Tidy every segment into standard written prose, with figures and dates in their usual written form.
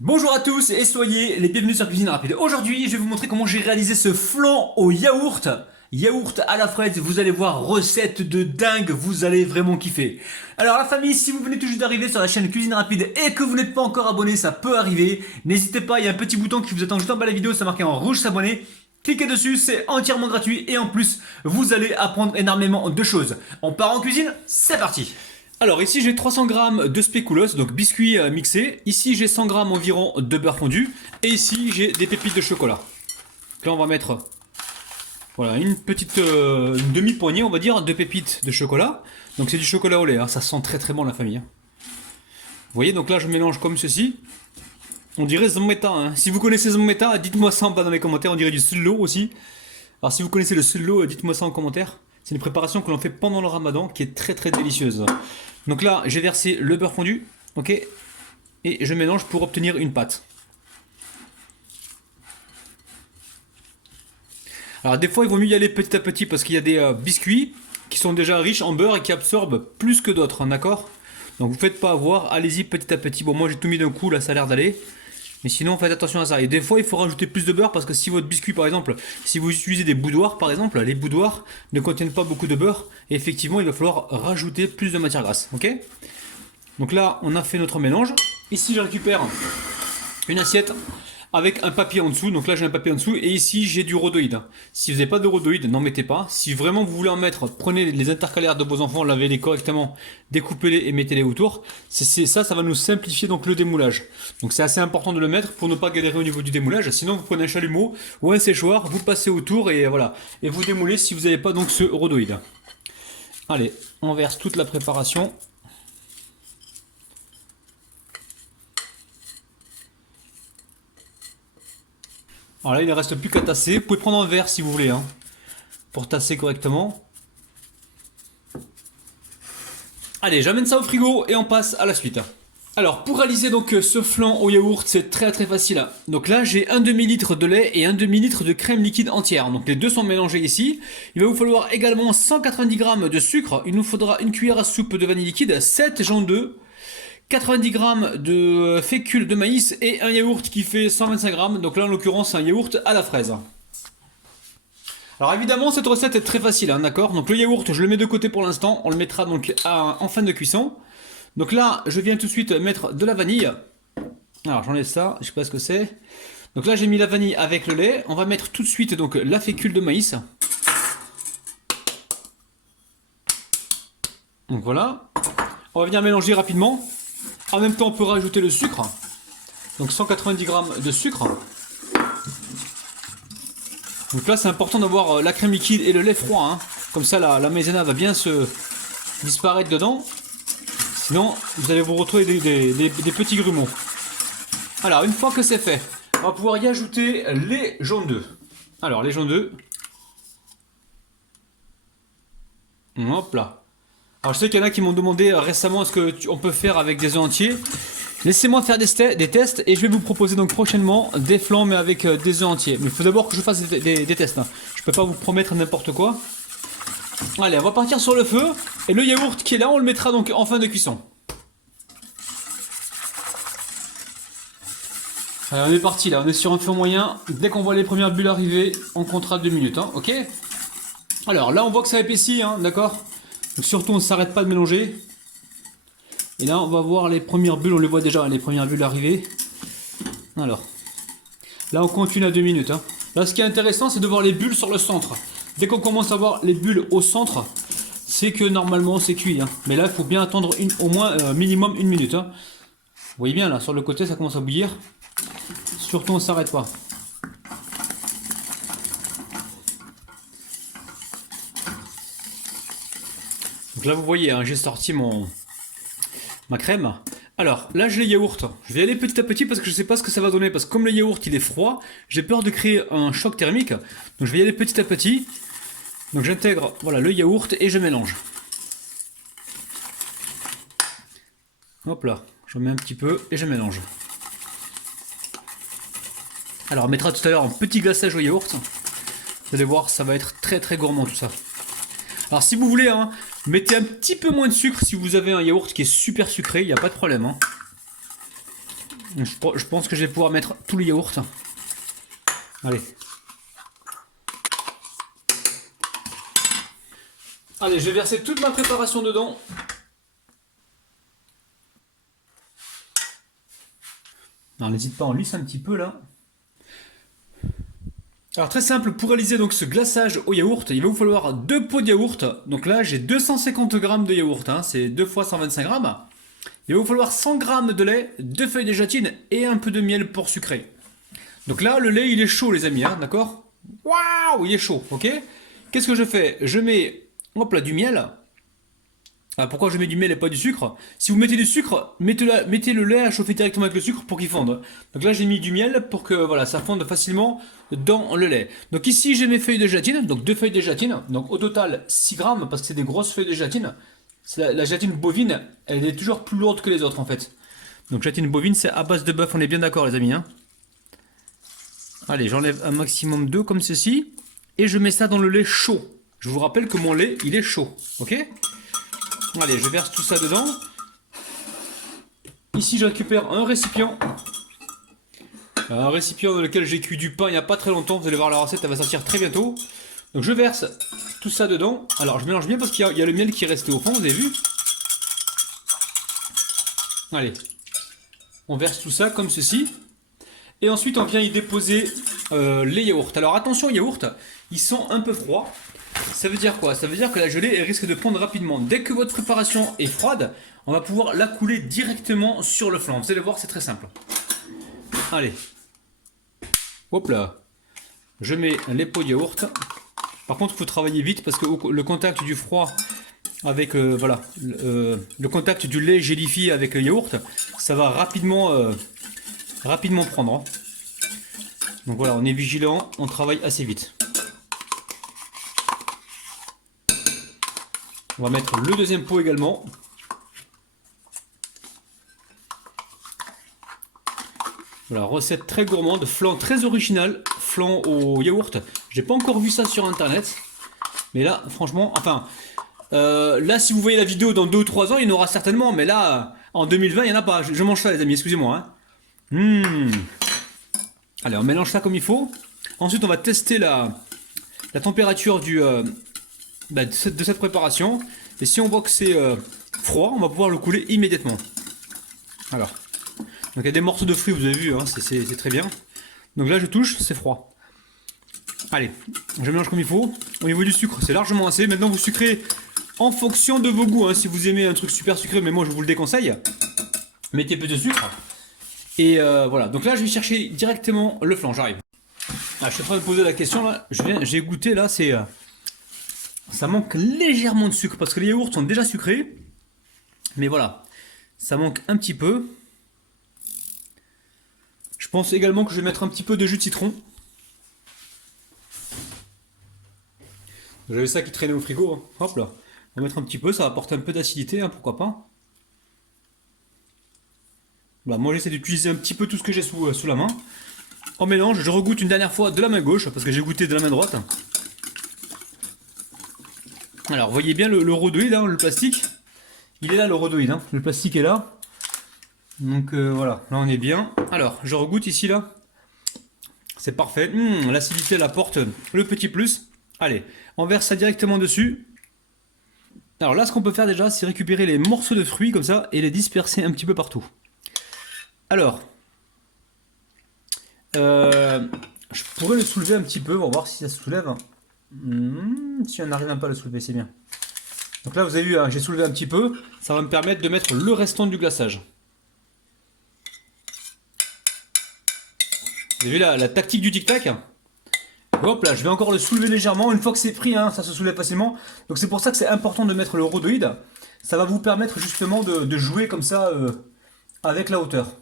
Bonjour à tous et soyez les bienvenus sur Cuisine Rapide. Aujourd'hui, je vais vous montrer comment j'ai réalisé ce flan au yaourt. Yaourt à la fraise, vous allez voir, recette de dingue, vous allez vraiment kiffer. Alors la famille, si vous venez tout juste d'arriver sur la chaîne Cuisine Rapide et que vous n'êtes pas encore abonné, ça peut arriver. N'hésitez pas, il y a un petit bouton qui vous attend juste en bas de la vidéo, c'est marqué en rouge s'abonner. Cliquez dessus, c'est entièrement gratuit et en plus, vous allez apprendre énormément de choses. On part en cuisine, c'est parti. Alors ici j'ai 300 g de spéculoos, donc biscuits mixés. Ici j'ai 100 g environ de beurre fondu. Et ici j'ai des pépites de chocolat. Donc là on va mettre voilà, une petite une demi-poignée on va dire de pépites de chocolat. Donc c'est du chocolat au lait, hein. Ça sent très très bon la famille. Hein. Vous voyez, donc là je mélange comme ceci. On dirait Zometa, hein. Si vous connaissez Zometa, dites-moi ça en bas dans les commentaires. On dirait du sullo aussi. Alors si vous connaissez le sullo, dites-moi ça en commentaire. C'est une préparation que l'on fait pendant le ramadan qui est très très délicieuse. Donc là, j'ai versé le beurre fondu, ok, et je mélange pour obtenir une pâte. Alors des fois, il vaut mieux y aller petit à petit parce qu'il y a des biscuits qui sont déjà riches en beurre et qui absorbent plus que d'autres, hein, d'accord? Donc vous ne faites pas avoir, allez-y petit à petit. Bon, moi j'ai tout mis d'un coup, là ça a l'air d'aller. Mais sinon, faites attention à ça. Et des fois, il faut rajouter plus de beurre parce que si votre biscuit, par exemple, si vous utilisez des boudoirs, par exemple, les boudoirs ne contiennent pas beaucoup de beurre. Et effectivement, il va falloir rajouter plus de matière grasse. Ok? Donc là, on a fait notre mélange. Ici, je récupère une assiette avec un papier en dessous. Donc là, j'ai un papier en dessous. Et ici, j'ai du rhodoïde. Si vous n'avez pas de rhodoïde, n'en mettez pas. Si vraiment vous voulez en mettre, prenez les intercalaires de vos enfants, lavez-les correctement, découpez-les et mettez-les autour. Ça va nous simplifier donc le démoulage. Donc c'est assez important de le mettre pour ne pas galérer au niveau du démoulage. Sinon, vous prenez un chalumeau ou un séchoir, vous passez autour et voilà. Et vous démoulez si vous n'avez pas donc ce rhodoïde. Allez, on verse toute la préparation. Alors là, il ne reste plus qu'à tasser. Vous pouvez prendre un verre si vous voulez, hein, pour tasser correctement. Allez, j'amène ça au frigo et on passe à la suite. Alors, pour réaliser donc ce flan au yaourt, c'est très très facile. Donc là, j'ai un demi-litre de lait et un demi-litre de crème liquide entière. Donc les deux sont mélangés ici. Il va vous falloir également 190 g de sucre. Il nous faudra une cuillère à soupe de vanille liquide, 7 jaunes d'œufs, 90 g de fécule de maïs et un yaourt qui fait 125 g. Donc là, en l'occurrence, un yaourt à la fraise. Alors évidemment, cette recette est très facile, hein, d'accord? Donc le yaourt, je le mets de côté pour l'instant. On le mettra donc en fin de cuisson. Donc là, je viens tout de suite mettre de la vanille. Alors j'enlève ça, je sais pas ce que c'est. Donc là, j'ai mis la vanille avec le lait. On va mettre tout de suite donc la fécule de maïs. Donc voilà. On va venir mélanger rapidement. En même temps, on peut rajouter le sucre. Donc 190 g de sucre. Donc là, c'est important d'avoir la crème liquide et le lait froid. Hein. Comme ça, la maïzena va bien se disparaître dedans. Sinon, vous allez vous retrouver des petits grumeaux. Alors, une fois que c'est fait, on va pouvoir y ajouter les jaunes d'œufs. Alors, les jaunes d'œufs. Hop là. Alors, je sais qu'il y en a qui m'ont demandé récemment ce qu'on peut faire avec des œufs entiers. Laissez-moi faire des tests et je vais vous proposer donc prochainement des flans mais avec des œufs entiers. Mais il faut d'abord que je fasse des tests. Hein. Je ne peux pas vous promettre n'importe quoi. Allez, on va partir sur le feu. Et le yaourt qui est là, on le mettra donc en fin de cuisson. Allez, on est parti là, on est sur un feu moyen. Dès qu'on voit les premières bulles arriver, on comptera 2 minutes, hein, ok? Alors là, on voit que ça épaissit, hein, d'accord? Donc surtout, on ne s'arrête pas de mélanger. Et là, on va voir les premières bulles, on les voit déjà, les premières bulles arriver. Alors, là, on continue à 2 minutes. Hein. Là, ce qui est intéressant, c'est de voir les bulles sur le centre. Dès qu'on commence à voir les bulles au centre, c'est que normalement, c'est cuit. Hein. Mais là, il faut bien attendre au moins minimum 1 minute. Hein. Vous voyez bien, là, sur le côté, ça commence à bouillir. Surtout, on ne s'arrête pas. Donc là, vous voyez, hein, j'ai sorti ma crème. Alors, là, j'ai les yaourts. Je vais aller petit à petit parce que je ne sais pas ce que ça va donner. Parce que comme le yaourt, il est froid, j'ai peur de créer un choc thermique. Donc, je vais y aller petit à petit. Donc, j'intègre voilà, le yaourt et je mélange. Hop là, j'en mets un petit peu et je mélange. Alors, on mettra tout à l'heure un petit glaçage au yaourt. Vous allez voir, ça va être très très gourmand tout ça. Alors, si vous voulez, hein, mettez un petit peu moins de sucre si vous avez un yaourt qui est super sucré, il n'y a pas de problème. Hein. Je pense que je vais pouvoir mettre tout le yaourt. Allez. Allez, je vais verser toute ma préparation dedans. Alors n'hésite pas, on lisse un petit peu là. Alors très simple, pour réaliser donc ce glaçage au yaourt, il va vous falloir 2 pots de yaourt. Donc là j'ai 250 g de yaourt, hein, c'est 2 fois 125 g. Il va vous falloir 100 g de lait, 2 feuilles de gélatine et un peu de miel pour sucrer. Donc là le lait il est chaud les amis, hein, d'accord? Waouh, il est chaud, ok? Qu'est-ce que je fais? Je mets, hop là, du miel. Ah, pourquoi je mets du miel et pas du sucre? Si vous mettez du sucre, mettez le lait à chauffer directement avec le sucre pour qu'il fonde. Donc là j'ai mis du miel pour que voilà, ça fonde facilement dans le lait. Donc ici j'ai mes feuilles de gélatine, donc 2 feuilles de gélatine, donc au total 6 grammes parce que c'est des grosses feuilles de gélatine. La gélatine bovine, elle est toujours plus lourde que les autres en fait. Donc gélatine bovine c'est à base de bœuf, on est bien d'accord les amis, hein. Allez, j'enlève un maximum d'eau comme ceci et je mets ça dans le lait chaud. Je vous rappelle que mon lait il est chaud, ok? Allez, je verse tout ça dedans. Ici, je récupère un récipient. Un récipient dans lequel j'ai cuit du pain il n'y a pas très longtemps. Vous allez voir la recette, elle va sortir très bientôt. Donc je verse tout ça dedans. Alors je mélange bien parce qu'il y a le miel qui est resté au fond, vous avez vu? Allez. On verse tout ça comme ceci. Et ensuite, on vient y déposer les yaourts. Alors attention aux yaourts, ils sont un peu froids. Ça veut dire quoi? Ça veut dire que la gelée elle risque de prendre rapidement. Dès que votre préparation est froide, on va pouvoir la couler directement sur le flanc. Vous allez voir, c'est très simple. Allez. Hop là. Je mets les pots de yaourt. Par contre, il faut travailler vite parce que le contact du froid avec voilà, le contact du lait gélifié avec le yaourt, ça va rapidement prendre, hein. Donc voilà, on est vigilant, on travaille assez vite. On va mettre le deuxième pot également. Voilà, recette très gourmande, flan très original, flan au yaourt. J'ai pas encore vu ça sur internet. Mais là, franchement, enfin, là si vous voyez la vidéo dans 2 ou 3 ans, il y en aura certainement. Mais là, en 2020, il n'y en a pas. Je mange ça les amis, excusez-moi, hein. Allez, on mélange ça comme il faut. Ensuite, on va tester la température de cette préparation. Et si on voit que c'est froid, on va pouvoir le couler immédiatement. Alors, donc il y a des morceaux de fruits, vous avez vu, hein, c'est très bien. Donc là je touche, c'est froid. Allez, je mélange comme il faut. Au niveau du sucre, c'est largement assez. Maintenant vous sucrez en fonction de vos goûts, hein. Si vous aimez un truc super sucré, mais moi je vous le déconseille, mettez peu de sucre. Et voilà, donc là je vais chercher directement le flan, j'arrive. Ah, je suis en train de poser la question là, j'ai goûté là, c'est... ça manque légèrement de sucre parce que les yaourts sont déjà sucrés. Mais voilà, ça manque un petit peu. Je pense également que je vais mettre un petit peu de jus de citron. J'avais ça qui traînait au frigo, hein. Hop là. On va mettre un petit peu, ça va apporter un peu d'acidité, hein, pourquoi pas. Voilà, moi j'essaie d'utiliser un petit peu tout ce que j'ai sous la main. On mélange, je regoute une dernière fois de la main gauche parce que j'ai goûté de la main droite. Alors, vous voyez bien le rhodoïde, hein, le plastique. Il est là, le rhodoïde, hein. Le plastique est là. Donc voilà, là on est bien. Alors, je regoute ici, là. C'est parfait. L'acidité, elle apporte le petit plus. Allez, on verse ça directement dessus. Alors là, ce qu'on peut faire déjà, c'est récupérer les morceaux de fruits, comme ça, et les disperser un petit peu partout. Alors, je pourrais le soulever un petit peu, on va voir si ça se soulève. Si on n'arrive même pas à le soulever, c'est bien. Donc là vous avez vu, hein, j'ai soulevé un petit peu. Ça va me permettre de mettre le restant du glaçage. Vous avez vu la tactique du tic-tac? Hop là, je vais encore le soulever légèrement. Une fois que c'est pris, hein, ça se soulève facilement. Donc c'est pour ça que c'est important de mettre le rhodoïde. Ça va vous permettre justement de jouer comme ça avec la hauteur.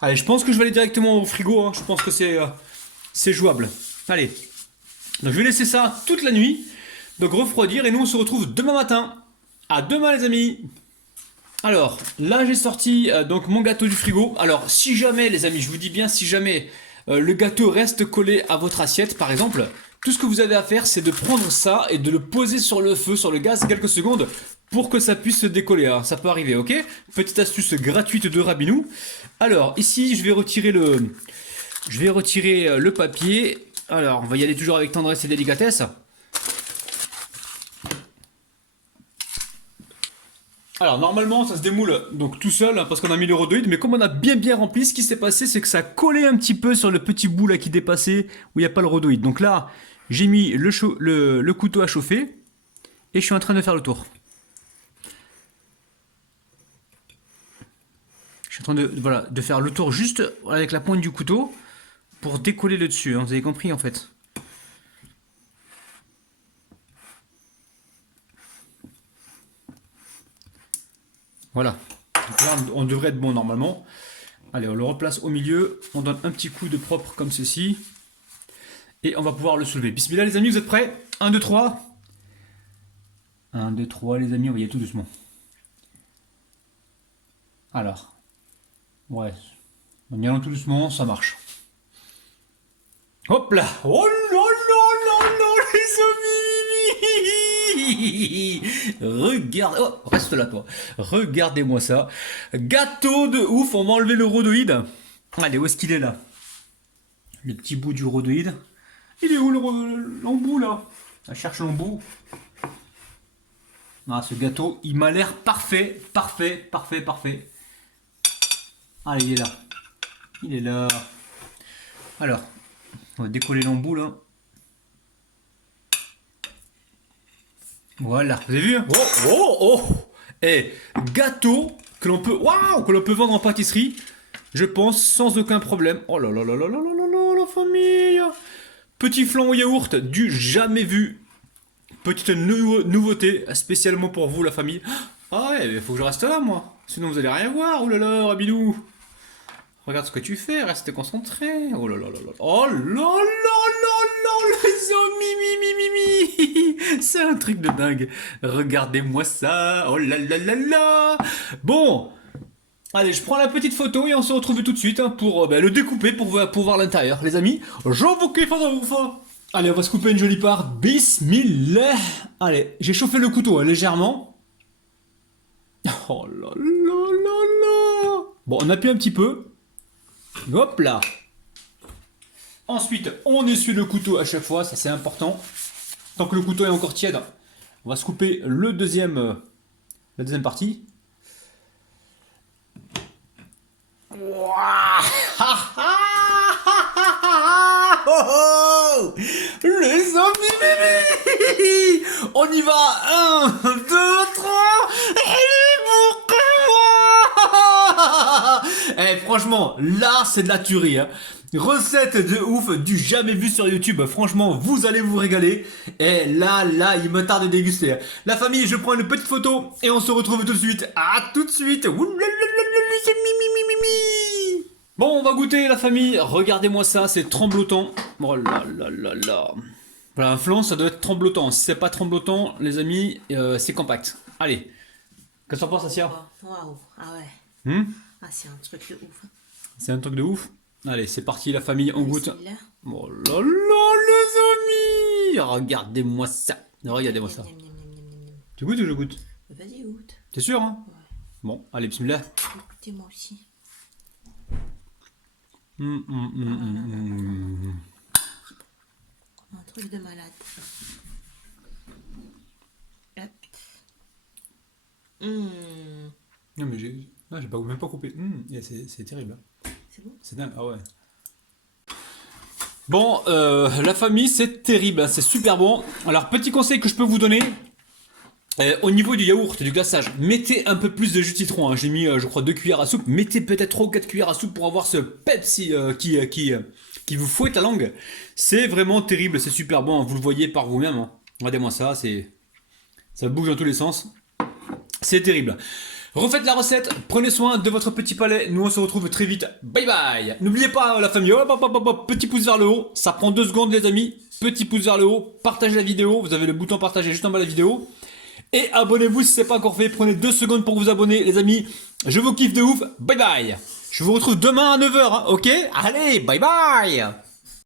Allez, je pense que je vais aller directement au frigo, hein. Je pense que c'est jouable. Allez. Donc je vais laisser ça toute la nuit, donc refroidir, et nous on se retrouve demain matin. À demain les amis. Alors là j'ai sorti donc mon gâteau du frigo. Alors si jamais les amis, je vous dis bien si jamais le gâteau reste collé à votre assiette par exemple, tout ce que vous avez à faire c'est de prendre ça et de le poser sur le feu, sur le gaz quelques secondes pour que ça puisse se décoller. Alors, ça peut arriver, ok? Petite astuce gratuite de Rabinou. Alors, ici, je vais retirer le papier. Alors, on va y aller toujours avec tendresse et délicatesse. Alors, normalement, ça se démoule donc tout seul, hein, parce qu'on a mis le rhodoïde, mais comme on a bien rempli, ce qui s'est passé, c'est que ça collait un petit peu sur le petit bout là qui dépassait, où il n'y a pas le rhodoïde. Donc là, j'ai mis le couteau à chauffer, et je suis en train de faire le tour. Je suis en train de faire le tour juste avec la pointe du couteau, pour décoller le dessus, hein, vous avez compris en fait. Voilà, donc là, on devrait être bon normalement. Allez, on le replace au milieu, on donne un petit coup de propre comme ceci. Et on va pouvoir le soulever. Bismillah les amis, vous êtes prêts? 1, 2, 3. 1, 2, 3 les amis, on va y aller tout doucement. Alors, ouais, en y allant tout doucement, ça marche. Hop là! Oh là là là là les amis! Regarde, oh, reste là toi. Regardez-moi ça. Gâteau de ouf, on va enlever le rhodoïde. Allez, où est-ce qu'il est là? Le petit bout du rhodoïde. Il est où l'embout là? Ça cherche l'embout. Ah, ce gâteau, il m'a l'air parfait. Parfait. Allez, il est là. Il est là. Alors, on va décoller l'embout là. Voilà, vous avez vu? Oh. Et gâteau que l'on peut, waouh, que l'on peut vendre en pâtisserie, je pense sans aucun problème. Oh là là là là là là là, la famille. Petit flan au yaourt, du jamais vu. Petite nouveauté, spécialement pour vous la famille. Ah ouais, il faut que je reste là moi, sinon vous allez rien voir. Oh là là, Rabidou. Regarde ce que tu fais, reste concentré. Oh là là là là. Oh là là là, les amis, c'est un truc de dingue. Regardez-moi ça. Oh là là là là. Bon, allez, je prends la petite photo et on se retrouve tout de suite hein, pour le découper pour voir l'intérieur. Les amis, je vous kiffe à vous. Allez, on va se couper une jolie part. Bismillah. Allez, j'ai chauffé le couteau légèrement. Oh là là là là. Bon, on appuie un petit peu. Hop là. Ensuite, on essuie le couteau à chaque fois, ça c'est important. Tant que le couteau est encore tiède, on va se couper la deuxième partie. Les amis, on y va. 1, 2, 3. Eh, franchement, là, c'est de la tuerie. Hein. Recette de ouf, du jamais vu sur YouTube. Franchement, vous allez vous régaler. Et là, il me tarde de déguster. La famille, je prends une petite photo et on se retrouve tout de suite. À tout de suite. Bon, on va goûter la famille. Regardez-moi ça, c'est tremblotant. Oh là là là là. Voilà, un flan, ça doit être tremblotant. Si c'est pas tremblotant, les amis, c'est compact. Allez. Qu'est-ce que t'en penses, Asia? Waouh, ah ouais. Ah, c'est un truc de ouf. C'est un truc de ouf. Allez, c'est parti, la famille, on goûte. Oh là là, les amis! Regardez-moi ça. Regardez-moi ça. Tu goûtes ou je goûte? Vas-y, goûte. T'es sûr, hein? Ouais. Bon, allez, bismillah. Écoutez, moi aussi. Un truc de malade. Hop. Non, mais j'ai même pas coupé. C'est terrible. C'est bon? C'est dingue, ah ouais. Bon, la famille, c'est terrible, hein, c'est super bon. Alors, petit conseil que je peux vous donner. Au niveau du yaourt, du glaçage, mettez un peu plus de jus de citron. Hein. J'ai mis, je crois, 2 cuillères à soupe. Mettez peut-être 3 ou 4 cuillères à soupe pour avoir ce Pepsi qui vous fouette la langue. C'est vraiment terrible, c'est super bon. Hein. Vous le voyez par vous-même. Hein. Regardez-moi ça, ça bouge dans tous les sens. C'est terrible. Refaites la recette, prenez soin de votre petit palais. Nous, on se retrouve très vite. Bye bye. N'oubliez pas, la famille, petit pouce vers le haut. Ça prend 2 secondes, les amis. Petit pouce vers le haut. Partagez la vidéo. Vous avez le bouton partager juste en bas de la vidéo. Et abonnez-vous si ce n'est pas encore fait. Prenez 2 secondes pour vous abonner, les amis. Je vous kiffe de ouf. Bye bye. Je vous retrouve demain à 9h, hein, ok? Allez, bye bye.